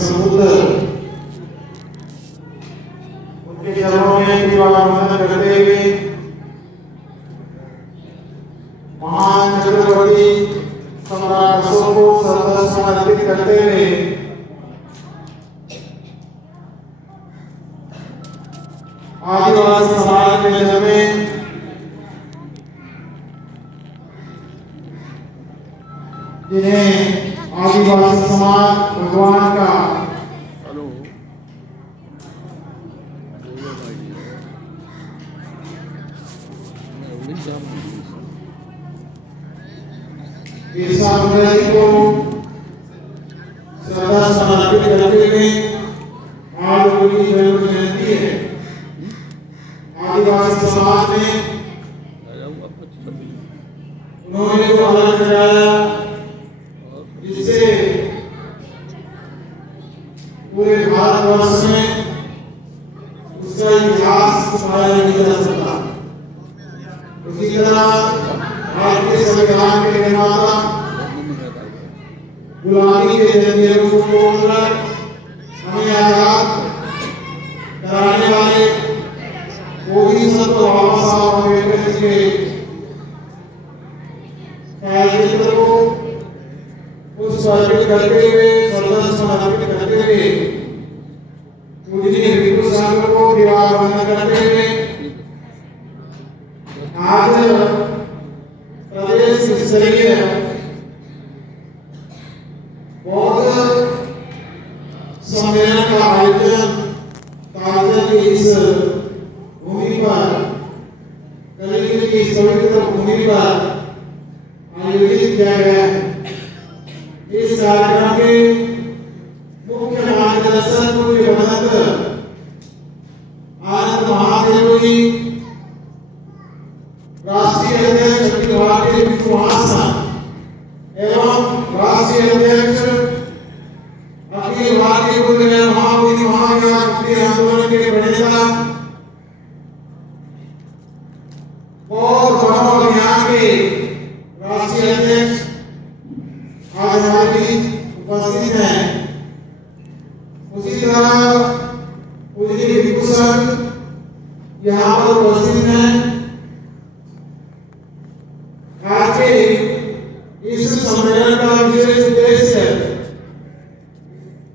समुद्र उनके चरणों में दीवार करते हुए महान चक्रवर्ती सम्राट अशोक को श्रद्धा समर्पित करते हुए आदिवासी समाज में जन्मे जिन्हें आदिवासी समाज भगवान का बिरसा मुंडा जी को श्रद्धा समर्पित करते हुए आज उनकी जन्म जयंती है। आदिवासी समाज में उन्होंने जो आंदोलन कराया जिससे पूरे भारतवर्ष में उसका इतिहास छुपाया नहीं जा सकता। उसी तरह भारतीय संविधान के निर्माता गुलामी के जंजीरों को तोड़कर हमें आजाद कराने वाले कोई संतो बाबा साहब अम्बेडकर जी के कार्यक्षेत्र को उत्सर्जित करते हुए श्रद्धा समर्पित करते हुए पूजनीय भिक्षु संघ को दीवार बंद करते हुए आज प्रदेश स्तरीय बौद्ध सम्मेलन का आयोजन कागज की इस भूमि पर कलिंग की इस पवित्र भूमि पर आयोजित किया गया है। इस कार्यक्रम के मुख्य मार्गदर्शक पूज्य महंत आनंद महादेव जी, राष्ट्रीय अध्यक्ष अखिल भारतीय भिक्षु महासंघ एवं राष्ट्रीय अध्यक्ष अखिल भारतीय बुद्ध महाबोधि महाज्ञान मुक्ति आंदोलन के प्रणेता और मानव अभियान के राष्ट्रीय अध्यक्ष आज हमारे बीच उपस्थित हैं। उसी तरह पूजनीय भिक्षु संघ यहाँ पर उपस्थित हैं। आज के इस सम्मेलन का विशेष उद्देश्य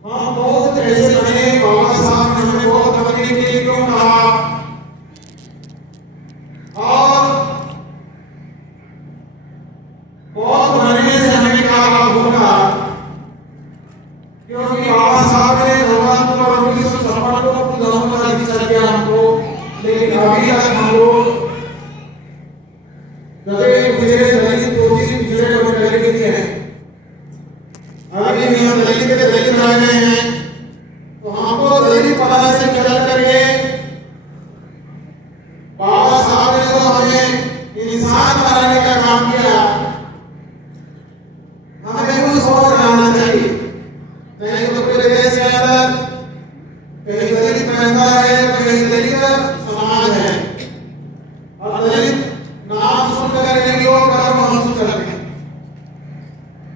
हम बहुत ऐसे बने बाबा साहब ने हमें बहुत करने के लिए क्यों कहा और बहुत बनने से हमें क्या लाभ होगा, क्योंकि बाबा साहब ने भगवान और विश्व समर्पण को पूर्ण का दीक्षा दिया हमको, लेकिन अभी तक हम लोग दबे गुजरे दलित कोशिश पिछड़े लोग करके दिए हैं। अभी भी हम दलित के दलित रह गए हैं, तो हमको दलित पता से चल करके बाबा साहब ने तो हमें इंसान बनाने का काम किया, हमें कुछ और जानना चाहिए। नहीं तो पूरे देश के अंदर कहीं दलित महंगा है, कहीं दलित समाज है। अब दलित नाम सुनकर के लोग कर्म महसूस करते हैं।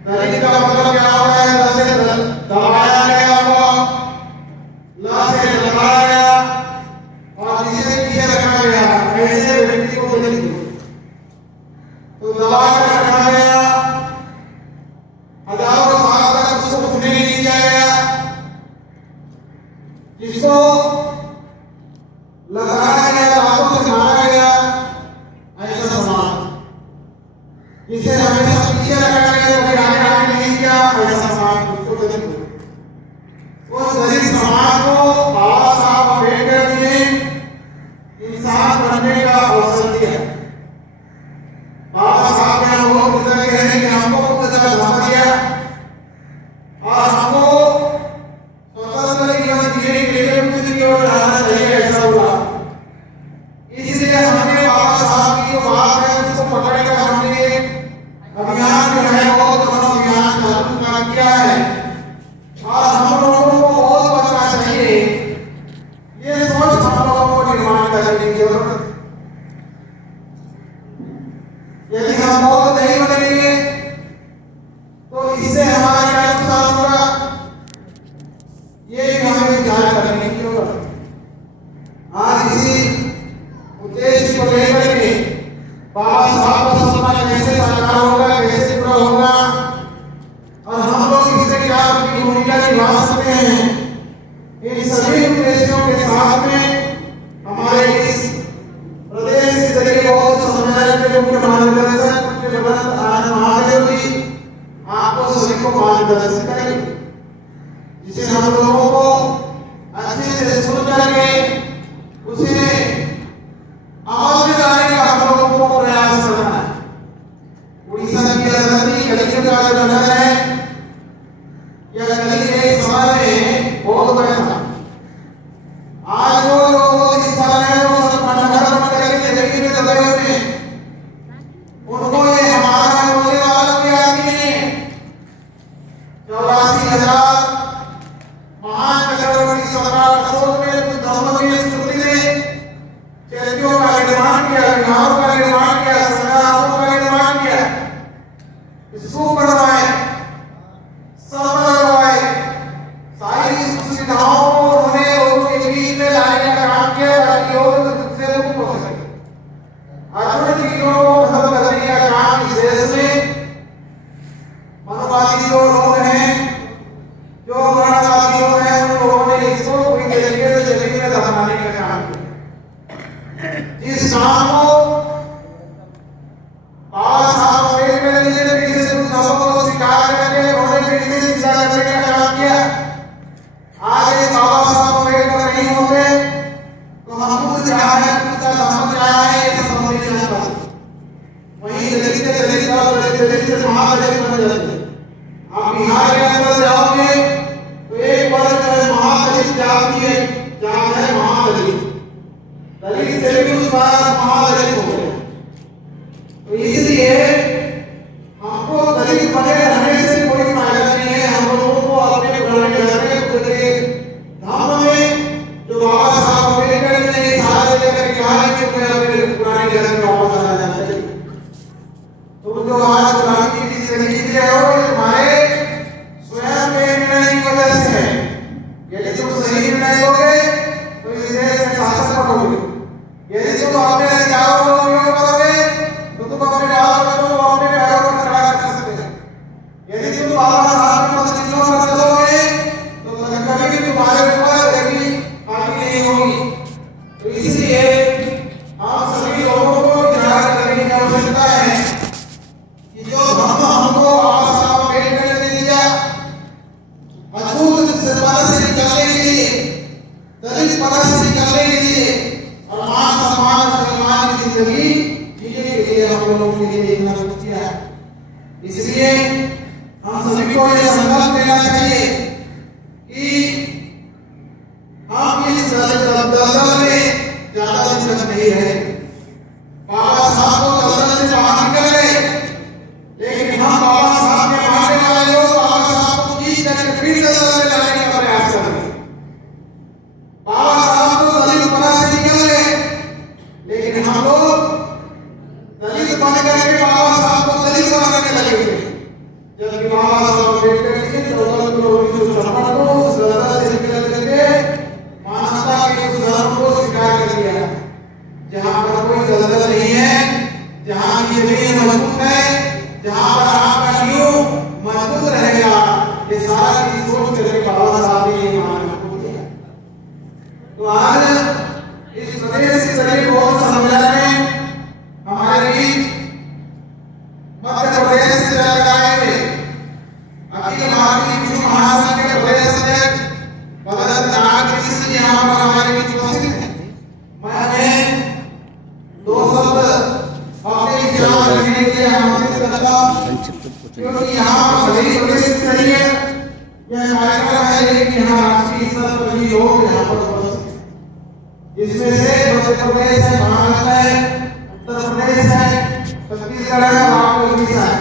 दलित का मतलब क्या होता है? दबाया गया हुआ, ला से लगाया गया और इसे पीछे रखा गया, ऐसे व्यक्ति को दलित तो दबा कर रखा गया। हजारों साल तक उसको उठने नहीं दिया गया, जिसको लगाया गया, हाथों से मारा गया, ऐसा समाज जिसे हमेशा पीछे रखा गया, कभी आगे नहीं किया, ऐसा समाज उसको दलित हो। उस दलित समाज को बाबा साहब अम्बेडकर जी ने इंसान बनने का अवसर दिया। बाबा साहब ने हमको कृतज्ञ हैं कि हमको मुक्त का धर्म दिया और हमको स्वतंत्र जीवन जीने के लिए मुक्त की ओर जाना चाहिए, ऐसा हुआ। इसलिए हमने बाबा साहब की जो बात है उसको पकड़कर हमने अभियान जो है बौद्ध धर्म अभियान चालू किया है और हम लोगों को बहुत जीवन निभा सकते हैं। इन सभी उद्देश्यों के साथ में हमारे इस प्रदेश स्तरीय बौद्ध सम्मेलन के मुख्य मार्गदर्शक आनंद महादेव जी आपको सभी को मार्गदर्शन करेंगे, जिसे हम लोगों को अच्छे से सुन करके उसे अमल में लाने का हम लोगों को प्रयास करना है। उड़ीसा की आजादी कलियुग का जो नगर है, यह कलियुग एक समय में बहुत बड़ा था। आज वो लोग इस समय में वो सब खंडहर बन करके जमीन में दबे हुए हैं। उनको ये हमारा बोलने वाला कोई आदमी नहीं है। 84,000 महान चक्रवर्ती सम्राट अशोक ने कुछ धर्मों की स्मृति में चैत्यों का निर्माण किया, विहारों का निर्माण किया, संग्रहालयों का निर्माण किया, स्तूप बनवाए, सब बनवाए, सारी सुविधाओं को उन्होंने लोगों के बीच में लाने का काम किया ताकि लोग से मुक्त हो सके। अर्जुन चीजों को खत्म करने का काम इस देश में मनोवादी जो लोग हैं, जो मरणवादी लोग हैं, उन लोगों ने इसको पूरी तरीके से जमीन में दफनाने का काम किया। जिस काम को बाबा साहब अम्बेडकर जी ने भी से उन सबों को स्वीकार करके उन्होंने फिर से जिंदा करने का काम किया। आगे बाबा साहब अम्बेडकर नहीं होते तो हम खुद चाहे खुद धर्म चाहे ये सब हम नहीं जान पाते। वहीं दलित दलित और दलित से महादलित बन जाते। आप बिहार के अंदर जाओगे तो एक वर्ग महादलित जाति है, जात है महादलित, दलित से भी उस बार महादलित हो गए। तो इसलिए हमको दलित बने रहने से कोई फायदा नहीं है। हम लोगों को अपने पुराने धर्म में जो बाबा साहब अम्बेडकर जी ने सहारा लेकर कहा है कि मैं अपने पुराने धर्म में वापस आना चाहता हूं। तुम जो आज पुरानी जिंदगी जी रहे हो तुम्हारे स्वयं के निर्णय की वजह से है। यदि तुम सही निर्णय लोगे तो इस देश में शासन बनोगे। यदि तुम अपने अधिकारों का उपयोग करोगे तो तुम अपने बाल बच्चों को अपने पैरों पर खड़ा कर सकते हो। यदि तुम बाबा साहब के पसंदीदों पर चलोगे तो कभी भी तुम्हारे ऊपर कभी पार्टी नहीं होगी। तो इसलिए आप सभी लोगों को जागरूक करने की आवश्यकता है कि जो धर्म हमको बाबा साहब अम्बेडकर ने दिया, मजबूत सरकार से निकलने के लिए, दलित पना से निकलने के लिए और मान सम्मान सम्मान की जिंदगी जीने के लिए हम लोगों के लिए देखना किया है। इसलिए हम सभी को यह संकल्प लेना चाहिए कि हम इस दलदल में ज्यादा दिन तक नहीं रहे। बाबा साहब को दलदल से बाहर निकल गए, लेकिन हम बाबा साहब के मानने वाले लोग बाबा साहब को खींच करके फिर दलदल में लाने का प्रयास कर रहे हैं। बाबा साहब तो दलित पना से निकल गए, लेकिन हम लोग दलित बन करके बाबा साहब को दलित बनाने लगे हुए। जबकि बाबा साहब अम्बेडकर जी ने 14 को उस दलदल से निकल करके मानवता के उस धर्म को स्वीकार कर लिया जहां पर कोई दलदल नहीं है, जहां की जमीन मजबूत है, जहां पर आपका नींव मजबूत रहेगा। ये सारा चीज सोच करके बाबा साहब ने ये माना दिया। तो आज इस प्रदेश स्तरीय बौद्ध सम्मेलन में हमारे बीच मध्य प्रदेश से चल आए अखिल भारतीय हिंदू महासंघ के प्रदेश अध्यक्ष भगत नागकृष्ण जी यहाँ पर हमारे बीच उपस्थित हैं। मैं उन्हें दो शब्द अपने विचार रखने के लिए आमंत्रित करता हूं, क्योंकि यहाँ पर भले प्रदेश स्तरीय यह कार्यक्रम है, लेकिन यहाँ राष्ट्रीय स्तर पर भी लोग यहाँ पर उपस्थित हैं, जिसमें से मध्य प्रदेश है, महाराष्ट्र है, उत्तर प्रदेश है, छत्तीसगढ़ है और उड़ीसा है।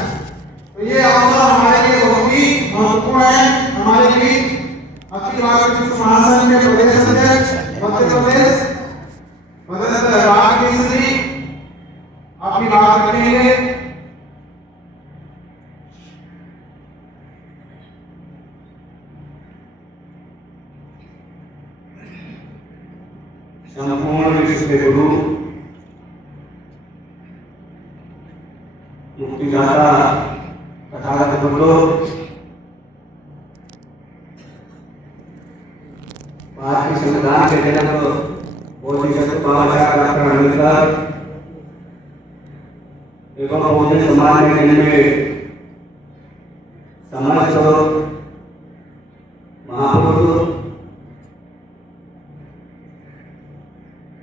तो ये अवसर हमारे लिए बहुत ही महत्वपूर्ण है। हमारे लिए अखिल भारतीय हिंदू महासंघ के प्रदेश अध्यक्ष मध्य प्रदेश भगत नागकृष्ण जी अपनी बात रखेंगे। संपूर्ण विश्व के गुरु मुक्तिदाता तथागत बुद्ध भारतीय संविधान के जनक बोधिसत्व बाबा साहब डॉक्टर अम्बेडकर एवं बहुजन समाज में जन्मे समस्त महापुरुष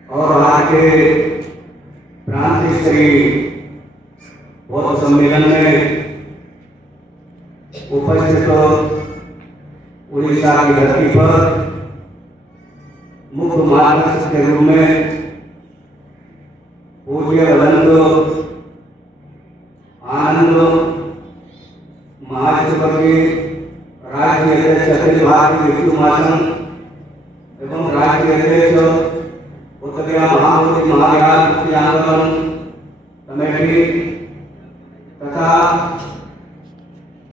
और वहाँ के प्रांत स्तरीय बौद्ध सम्मेलन में उपस्थित उड़ीसा की धरती पर मुख्य मार्गदर्शक के रूप में पूज्य अनंत आनंद महाशिवजी राज्य अध्यक्ष अखिल भारतीय भिक्षु महासंघ एवं राज्य अध्यक्ष उत्तर महामंत्री महाविहार मुक्ति आंदोलन कमेटी तथा